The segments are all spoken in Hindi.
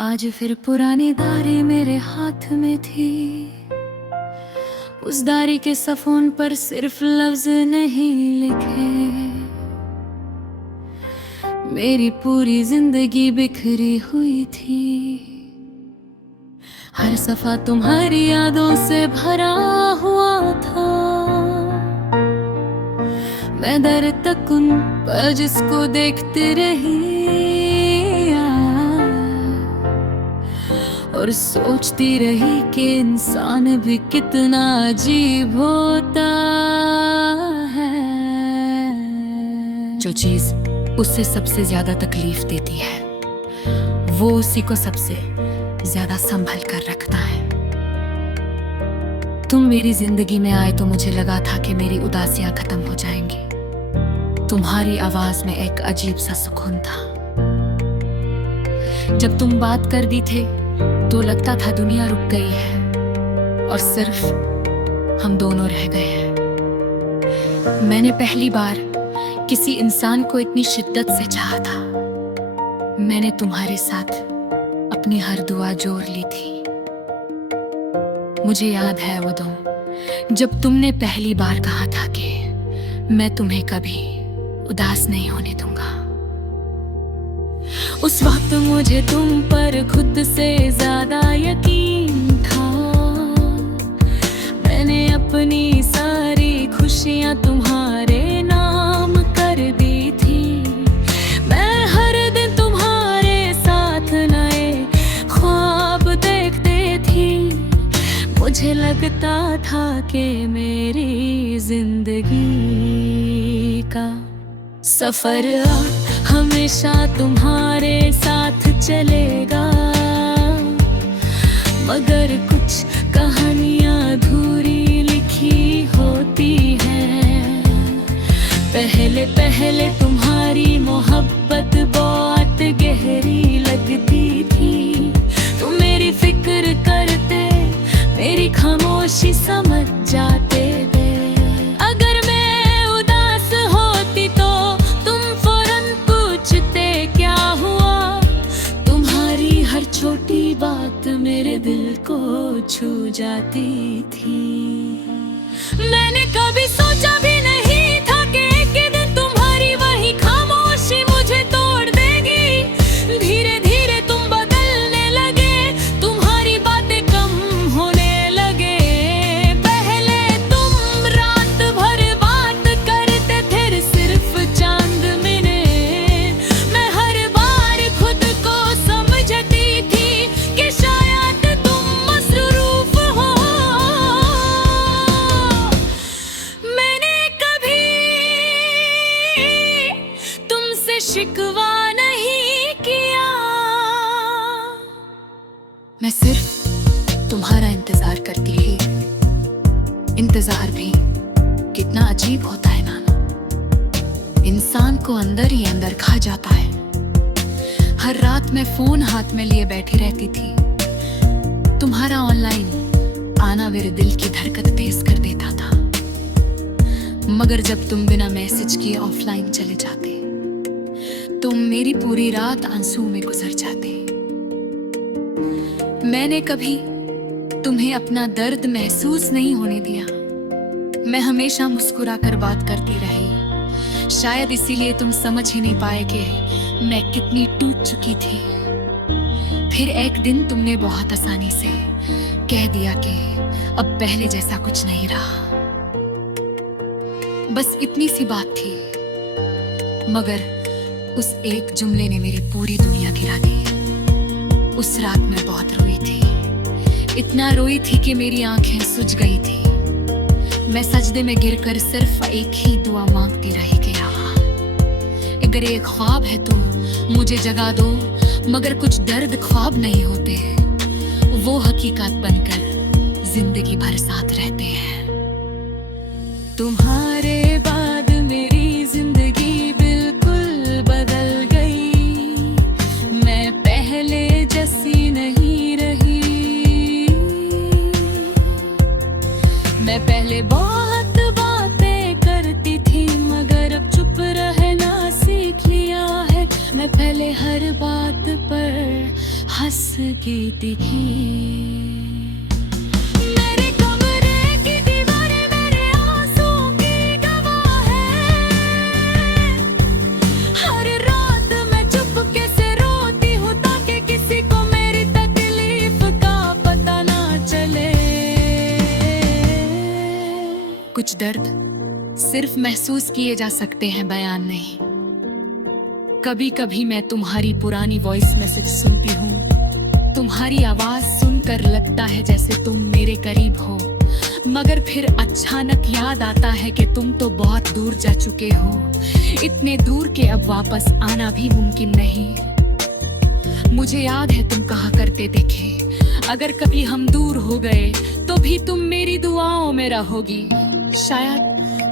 आज फिर पुरानी दारी मेरे हाथ में थी। उस दारी के सफोन पर सिर्फ लफ्ज नहीं लिखे, मेरी पूरी जिंदगी बिखरी हुई थी। हर सफा तुम्हारी यादों से भरा हुआ था। मैं दर तक उन पर जिसको देखती रही और सोचती रही कि इंसान भी कितना अजीब होता है। जो चीज उससे सबसे ज्यादा तकलीफ देती है वो उसी को सबसे ज्यादा संभल कर रखता है। तुम मेरी जिंदगी में आए तो मुझे लगा था कि मेरी उदासियां खत्म हो जाएंगी। तुम्हारी आवाज में एक अजीब सा सुकून था। जब तुम बात कर दी थे तो लगता था दुनिया रुक गई है और सिर्फ हम दोनों रह गए हैं। मैंने पहली बार किसी इंसान को इतनी शिद्दत से चाहा था। मैंने तुम्हारे साथ अपनी हर दुआ जोड़ ली थी। मुझे याद है वो दिन जब तुमने पहली बार कहा था कि मैं तुम्हें कभी उदास नहीं होने दूंगा। उस वक्त मुझे तुम पर खुद से ज्यादा यकीन था। मैंने अपनी सारी खुशियां तुम्हारे नाम कर दी थी। मैं हर दिन तुम्हारे साथ नए ख्वाब देखती थी। मुझे लगता था कि मेरी जिंदगी का सफर हमेशा तुम्हारे साथ चलेगा, मगर कुछ कहानियां अधूरी लिखी होती हैं। पहले पहले तुम्हारी मोहब्बत बहुत गहरी लगती थी। तुम मेरी फिक्र करते, मेरी खामोशी समझ जाते थे। अगर मैं उदास होती तो तुम फौरन पूछते क्या हुआ। तुम्हारी हर छोटी बात मेरे दिल को छू जाती थी। मैंने कभी सोचा भी नहीं था कि एक दिन तुम्हारी वही खामोशी मुझे तोड़ देगी। धीरे धीरे तुम बदलने लगे, तुम्हारी बातें कम होने लगे। पहले तुम रात भर बात करते थे सिर्फ चांद मिले। मैं हर बार खुद को समझती थी कि शायद तुम मसरूफ हो। मैंने कभी तुमसे शिकवा नहीं किया। मैं सिर्फ तुम्हारा इंतजार करती ही। इंतजार भी कितना अजीब होता है नाना। इंसान को अंदर ही अंदर खा जाता है। हर रात मैं फोन हाथ में लिए बैठी रहती थी। तुम्हारा ऑनलाइन आना मेरे दिल की धड़कन तेज कर देता था। मगर जब तुम बिना मैसेज किए ऑफलाइन चले जाते तो मेरी पूरी रात आंसू में गुजर जाती। मैंने कभी तुम्हें अपना दर्द महसूस नहीं होने दिया। मैं हमेशा मुस्कुराकर बात करती रही। शायद इसीलिए तुम समझ ही नहीं पाए कि मैं कितनी टूट चुकी थी। फिर एक दिन तुमने बहुत आसानी से कह दिया कि अब पहले जैसा कुछ नहीं रहा। बस इतनी सी बात थी, मगर उस एक जुमले ने मेरी पूरी दुनिया गिरा दी। उस रात मैं बहुत रोई थी। इतना रोई थी कि मेरी आंखें सूज गई थी। मैं सजदे में गिरकर सिर्फ एक ही दुआ मांगती रही कि अगर ये ख्वाब है तो मुझे जगा दो। मगर कुछ दर्द ख्वाब नहीं होते हैं, वो हकीकत बनकर जिंदगी भर साथ रहते हैं। तुम्हारे बाद मेरी जिंदगी बिल्कुल बदल गई। मैं पहले जैसी नहीं रही। मैं पहले बहुत बातें करती थी, मगर अब चुप रहना सीख लिया है। मैं पहले हर बात पर पास गीती थी। मेरे कमरे की दीवारें मेरे आंसुओं की गवाह है। हर रात मैं चुपके से रोती हूँ ताकि किसी को मेरी तकलीफ का पता ना चले। कुछ दर्द सिर्फ महसूस किए जा सकते हैं, बयान नहीं। कभी कभी मैं तुम्हारी पुरानी वॉइस मैसेज सुनती हूँ। तुम्हारी आवाज सुनकर लगता है जैसे तुम मेरे करीब हो, मगर फिर अचानक याद आता है कि तुम तो बहुत दूर जा चुके हो। इतने दूर के अब वापस आना भी मुमकिन नहीं। मुझे याद है तुम कहा करते देखे, अगर कभी हम दूर हो गए तो भी तुम मेरी दुआओं में रहोगी। शायद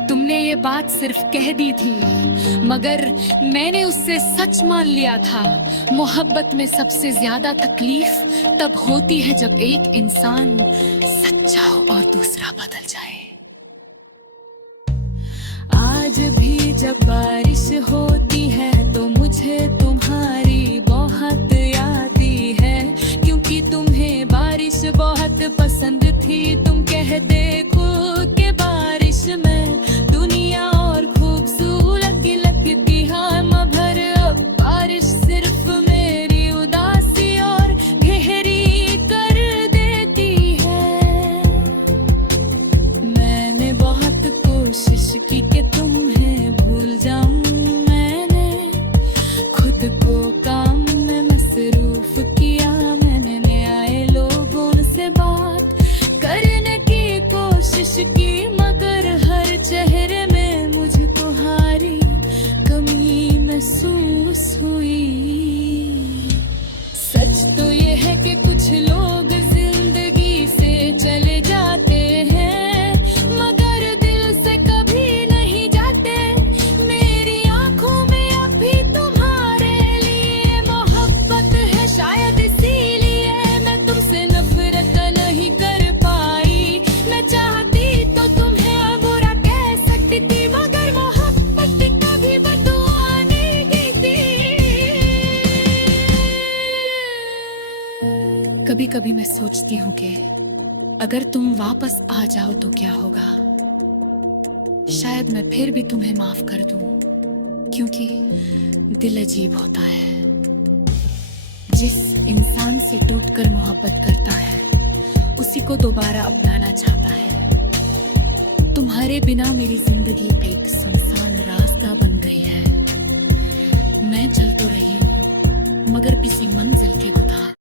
तुमने ये बात सिर्फ कह दी थी, मगर मैंने उससे सच मान लिया था। मोहब्बत में सबसे ज्यादा तकलीफ तब होती है जब एक इंसान सच्चा हो और दूसरा बदल जाए। आज भी जब बारिश होती है तो मुझे तुम्हारी बहुत याद आती है, क्योंकि तुम्हें बारिश बहुत पसंद थी। तुम कहते खुद के बारिश में दुनिया और खूबसूरत लगती है, मगर अब बारिश सिर्फ मेरी उदासी और गहरी कर देती है। मैंने बहुत कोशिश की कि तुम्हें भूल जाऊं, मैंने खुद को काम में मसरूफ किया। मैंने नए लोगों से बात करने की कोशिश की, मगर हर चेहरे में मुझे तुम्हारी कमी महसूस हुई। सच तो ये है कि कुछ लोग जिंदगी से चले जाते हैं, मगर दिल से कभी नहीं जाते। मेरी आंखों में अभी तुम्हारे लिए मोहब्बत है, शायद इसीलिए मैं तुमसे नफरत नहीं कर पाई। मैं चाहती तो तुम्हें बुरा कह सकती थी, मगर मोहब्बत कभी बदुआ नहीं देती। कभी कभी मैं सोचती हूँ कि अगर तुम वापस आ जाओ तो क्या होगा। शायद मैं फिर भी तुम्हें माफ कर दूं, क्योंकि दिल अजीब होता है। जिस इंसान से टूटकर मोहब्बत करता है उसी को दोबारा अपनाना चाहता है। तुम्हारे बिना मेरी जिंदगी एक सुनसान रास्ता बन गई है। मैं चल तो रही हूँ, मगर किसी मंजिल के